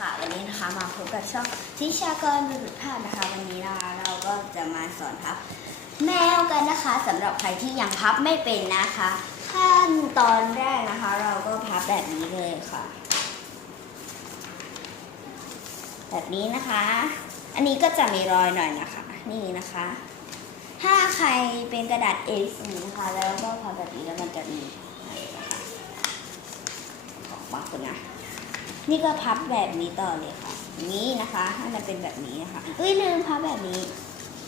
ค่ะวันนี้นะคะมาพบกับช่องทิชากรบุรุษภาพนะคะวันนี้นะคะเราก็จะมาสอนพับแมวกันนะคะสำหรับใครที่ยังพับไม่เป็นนะคะขั้นตอนแรกนะคะ เราก็พับแบบนี้เลยค่ะ แบบนี้นะคะ อันนี้ก็จะมีรอยหน่อยนะคะนี่นะคะ ถ้าใครเป็นกระดาษ A4 นะคะแล้วก็พับแบบนี้แล้วมันจะมีนะคะของบางคนนะนี่ก็พับแบบนี้ต่อเลยค่ะอย่างนี้นะคะให้มันเป็นแบบนี้นะคะลืมพับแบบนี้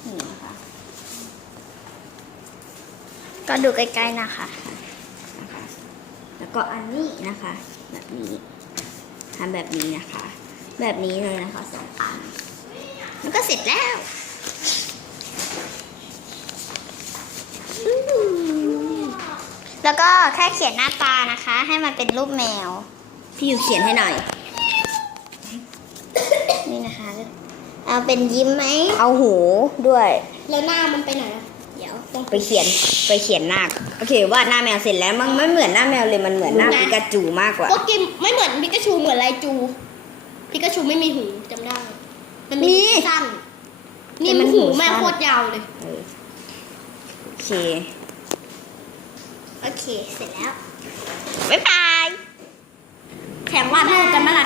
นี่นะคะก็ดูใกล้ๆนะคะแล้วก็อันนี้นะคะแบบนี้ทำแบบนี้นะคะ แบบนี้เลยนะคะ2 อันแล้วก็เสร็จแล้วแล้วก็แค่เขียนหน้าตานะคะ ให้มันเป็นรูปแมวพี่อยู่เขียนให้หน่อยนี่นะคะเอาเป็นยิ้มไหมเอาหูด้วยแล้วหน้ามันไปไหนอะเดี๋ยวไปเขียนหน้าโอเควาดหน้าแมวเสร็จแล้วมันไม่เหมือนหน้าแมวเลยมันเหมือนหน้าปิกาจูมากกว่าก็กินไม่เหมือนปิกาชูเหมือนไรจูปิกาชูไม่มีหูจำได้มันมีสั้นนี่มันหูแม่โคตรยาวเลยโอเคเสร็จแล้วบ๊ายบายแข่งวาดรูปกันเมื่อไหร่